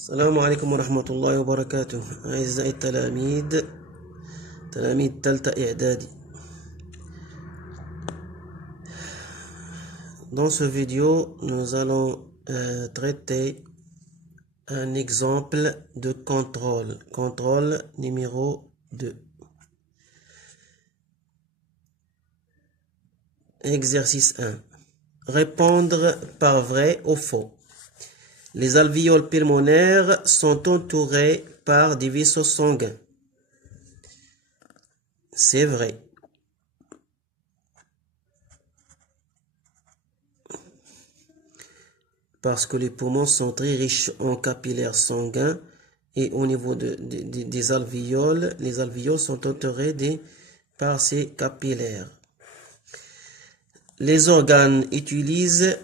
السلام عليكم ورحمة الله وبركاته. أعزائي التلاميذ، تلاميذ تالتة إعدادي. Dans ce vidéo, nous allons traiter un exemple de contrôle. Contrôle numéro 2. Exercice 1. Répondre par vrai ou faux. Les alvéoles pulmonaires sont entourés par des vaisseaux sanguins. C'est vrai. Parce que les poumons sont très riches en capillaires sanguins et au niveau des alvéoles, les alvéoles sont entourés par ces capillaires. Les organes utilisent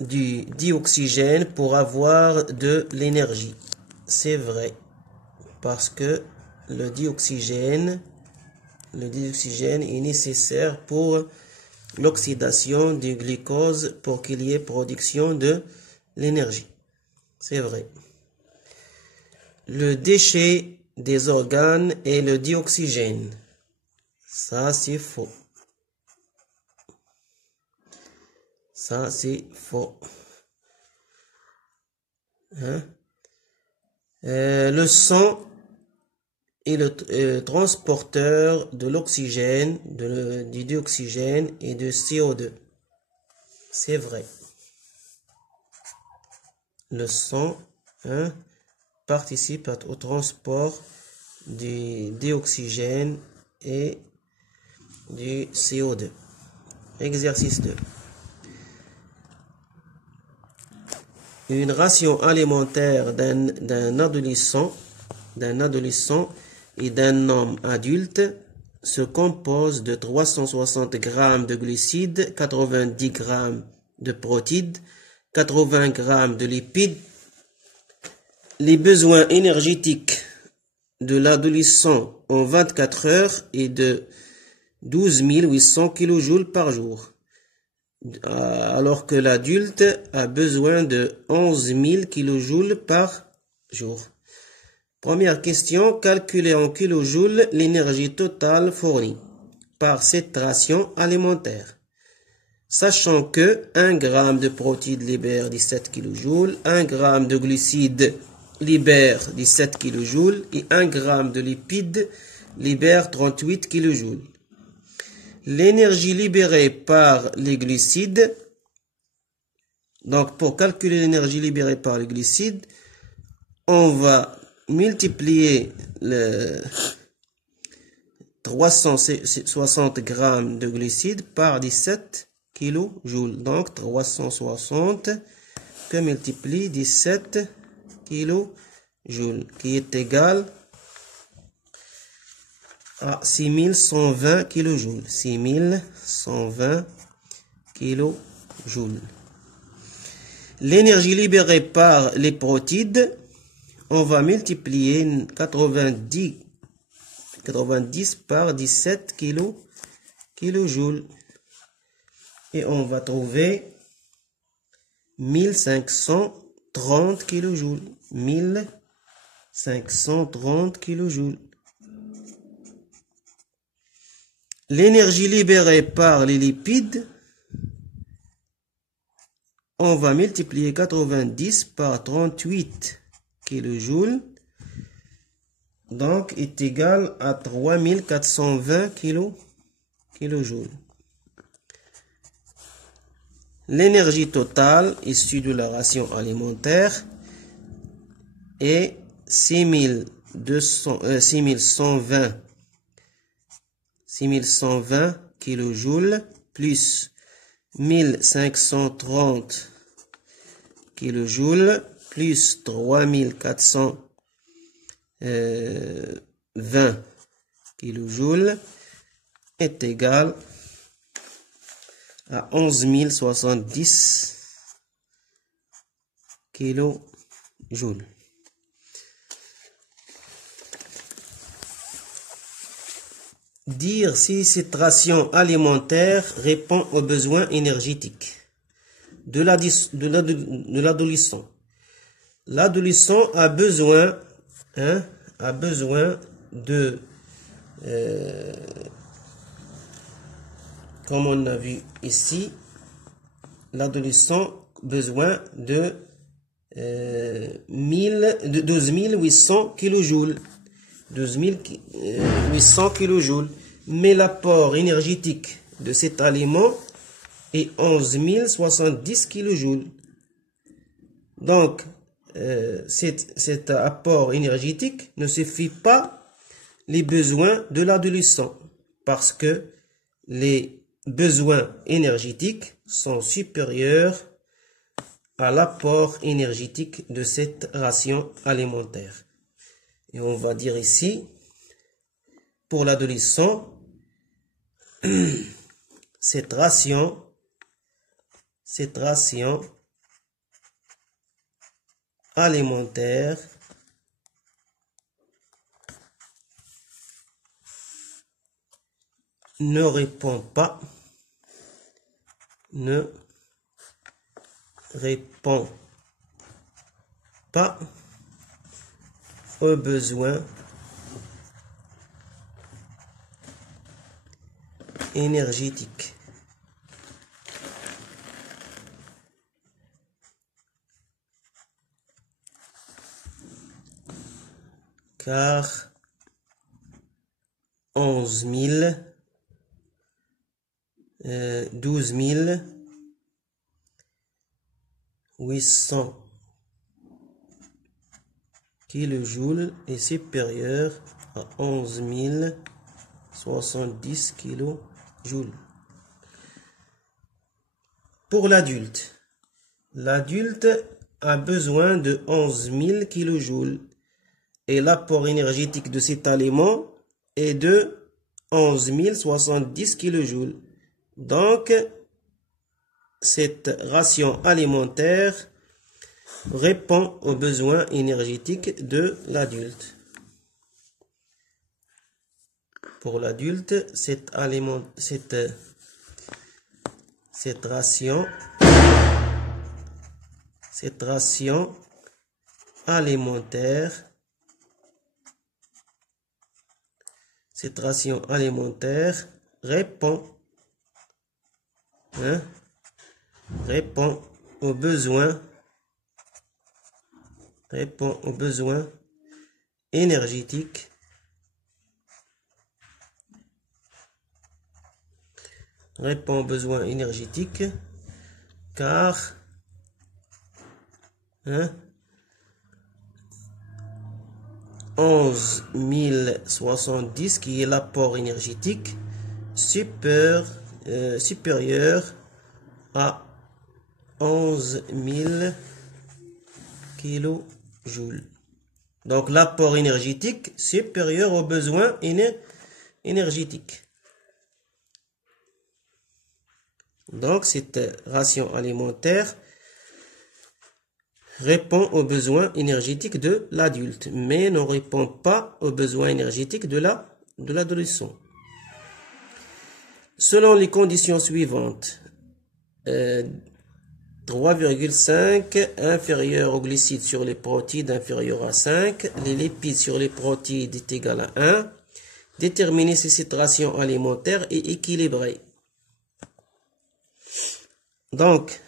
du dioxygène pour avoir de l'énergie. C'est vrai, parce que le dioxygène est nécessaire pour l'oxydation du glucose pour qu'il y ait production de l'énergie. C'est vrai. Le déchet des organes est le dioxygène. Ça, c'est faux. Ça, c'est faux. Le sang est le transporteur de l'oxygène, du dioxygène et du CO2. C'est vrai. Le sang participe au transport du dioxygène et du CO2. Exercice 2. Une ration alimentaire d'un adolescent et d'un homme adulte se compose de 360 g de glucides, 90 g de protéines, 80 g de lipides. Les besoins énergétiques de l'adolescent en 24 heures est de 12 800 kJ par jour, alors que l'adulte a besoin de 11 000 kJ par jour. Première question, calculer en kilojoules l'énergie totale fournie par cette ration alimentaire. Sachant que 1 g de protéines libère 17 kJ, 1 g de glucides libère 17 kJ et 1 g de lipides libère 38 kJ. L'énergie libérée par les glucides, donc pour calculer l'énergie libérée par les glucides, on va multiplier le 360 g de glucides par 17 kJ. Donc 360 que multiplie 17 kJ, qui est égal à 6120 kJ. 6120 kJ. L'énergie libérée par les protéines, on va multiplier 90 par 17 kJ. Et on va trouver 1530 kJ. 1530 kJ. L'énergie libérée par les lipides, on va multiplier 90 par 38 kJ, donc est égal à 3420 kJ. L'énergie totale issue de la ration alimentaire est 6120 kJ plus 1530 kJ plus 3420 kJ est égal à 11 070 kJ. Dire si cette ration alimentaire répond aux besoins énergétiques de l'adolescent. l'adolescent a besoin, de, comme on a vu ici, l'adolescent a besoin de 12 800 kJ. 12 800 kJ. Mais l'apport énergétique de cet aliment est 11 070 kJ. Donc, cet apport énergétique ne suffit pas les besoins de l'adolescent parce que les besoins énergétiques sont supérieurs à l'apport énergétique de cette ration alimentaire. Et on va dire ici, pour l'adolescent, cette ration alimentaire ne répond pas aux besoins énergétiques. Car 12 800 kJ est supérieur à 11 070 kJ. Pour l'adulte, a besoin de 11 000 kJ et l'apport énergétique de cet aliment est de 11 070 kJ. Donc, cette ration alimentaire répond aux besoins énergétiques de l'adulte. Pour l'adulte, cette ration alimentaire répond aux besoins énergétiques car 11 070 qui est l'apport énergétique supérieur à 11 000 kJ. Donc l'apport énergétique supérieur aux besoins énergétiques. Donc cette ration alimentaire répond aux besoins énergétiques de l'adulte, mais ne répond pas aux besoins énergétiques de l'adolescent. Selon les conditions suivantes, 3,5 inférieur aux glucides sur les protéines inférieur à 5, les lipides sur les protéines est égal à 1. Déterminer si cette ration alimentaire est équilibrée. Donc,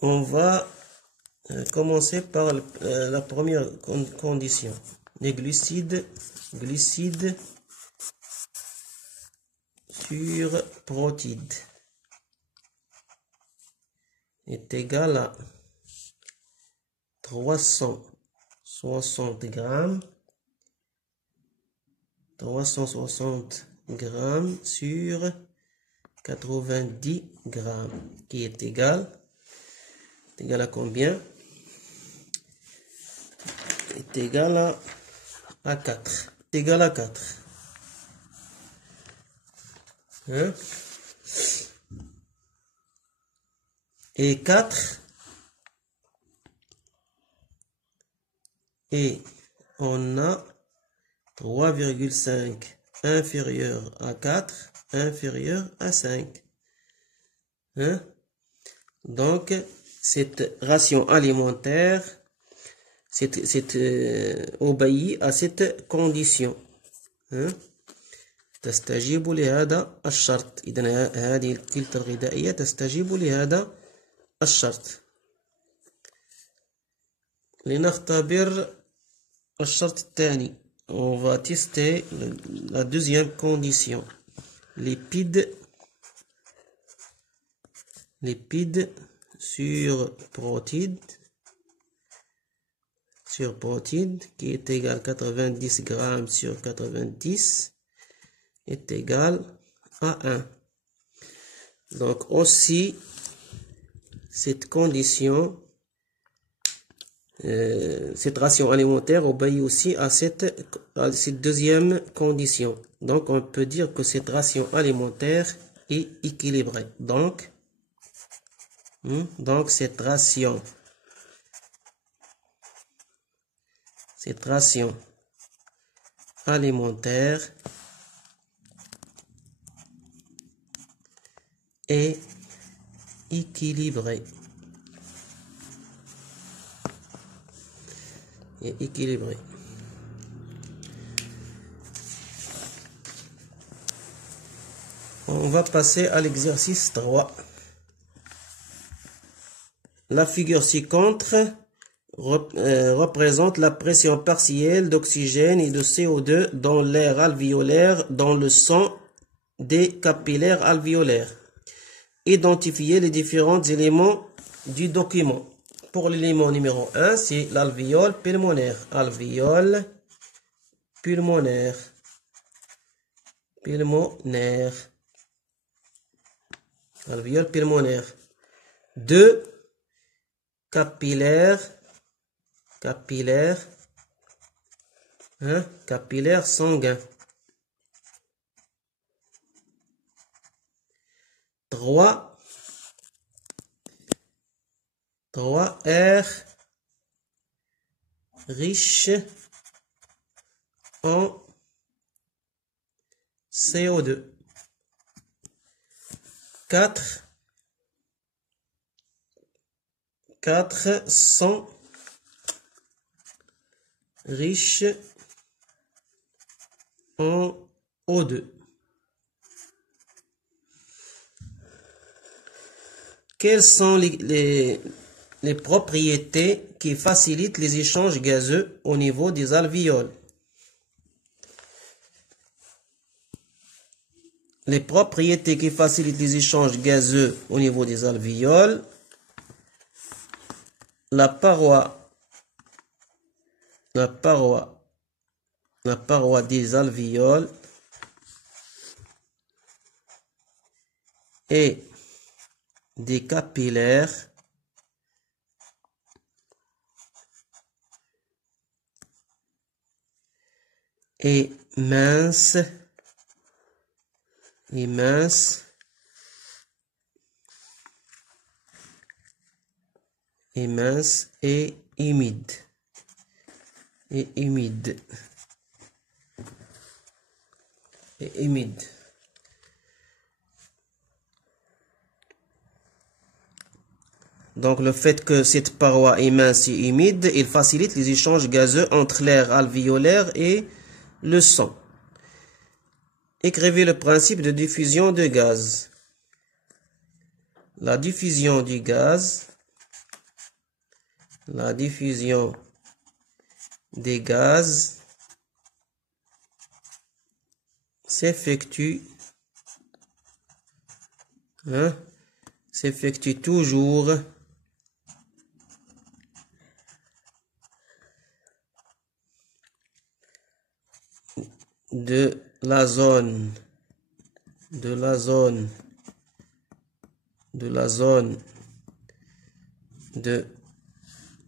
on va commencer par la première condition. Les glucides sur protéines est égal à 360 grammes sur 90 grammes qui est égal à combien? Est égal à 4. Est égal à 4. Hein? Et 4 et on a 3,5 inférieur à 4, inférieur à 5. Hein? Donc, cette ration alimentaire obéit à cette condition. hein؟ تستجيب لهذا الشرط. إذن هذه الكلتا الغذائية تستجيب لهذا الشرط. لنختبر الشرط الثاني. On va tester la deuxième condition. Lipides sur protides qui est égal 90 grammes sur 90 est égal à 1. Donc aussi cette condition, cette ration alimentaire obéit aussi à cette deuxième condition. Donc on peut dire que cette ration alimentaire est équilibrée. Donc cette ration alimentaire est équilibrée. On va passer à l'exercice 3. La figure ci-contre représente la pression partielle d'oxygène et de CO2 dans l'air alvéolaire dans le sang des capillaires alvéolaires. Identifiez les différents éléments du document. Pour l'élément numéro 1, c'est l'alvéole pulmonaire. Alvéole pulmonaire. 2. Capillaire sanguin. 3. Air riche en CO2. 4. Sang riche en O2. Quelles sont les propriétés qui facilitent les échanges gazeux au niveau des alvéoles? Les propriétés qui facilitent les échanges gazeux au niveau des alvéoles. La paroi des alvéoles et des capillaires est mince et humide. Donc le fait que cette paroi est mince et humide, il facilite les échanges gazeux entre l'air alvéolaire et le sang. Écrivez le principe de diffusion de gaz. La diffusion des gaz s'effectue toujours de la zone de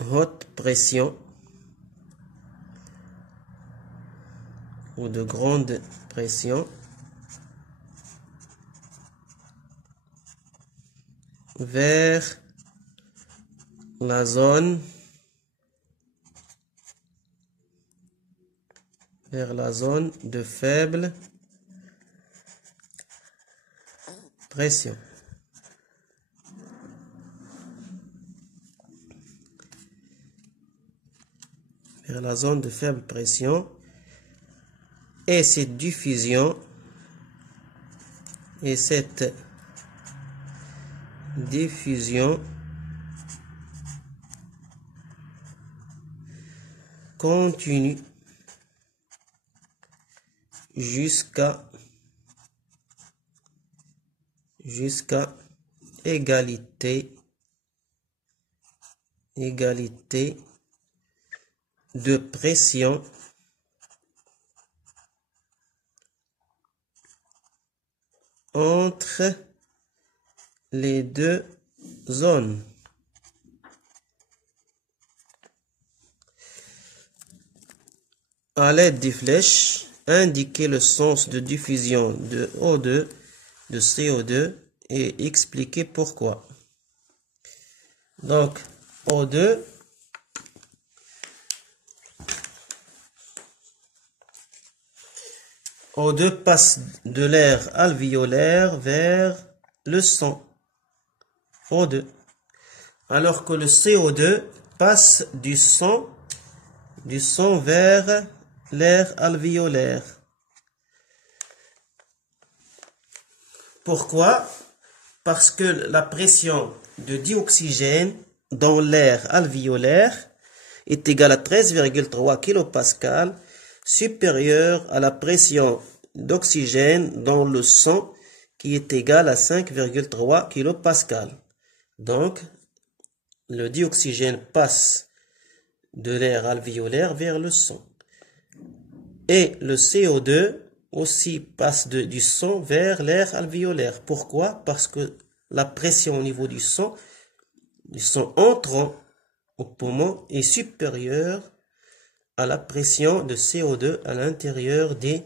haute pression ou de grande pression vers la zone de faible pression. Vers la zone de faible pression. Et cette diffusion continue jusqu'à égalité de pression entre les deux zones. À l'aide des flèches, indiquez le sens de diffusion de O2, de CO2 et expliquez pourquoi. Donc, O2 passe de l'air alvéolaire vers le sang. O2. Alors que le CO2 passe du sang vers l'air alvéolaire. Pourquoi? Parce que la pression de dioxygène dans l'air alvéolaire est égale à 13,3 kPa, supérieure à la pression d'oxygène dans le sang qui est égale à 5,3 kPa. Donc, le dioxygène passe de l'air alvéolaire vers le sang. Et le CO2 aussi passe du sang vers l'air alvéolaire. Pourquoi? Parce que la pression au niveau du sang entrant au poumon est supérieure à la pression de CO2 à l'intérieur des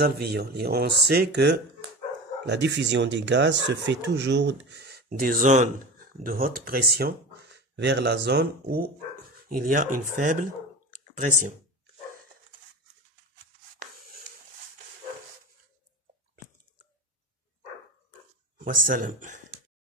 alvéoles. Et on sait que la diffusion des gaz se fait toujours des zones de haute pression vers la zone où il y a une faible pression. Wassalam.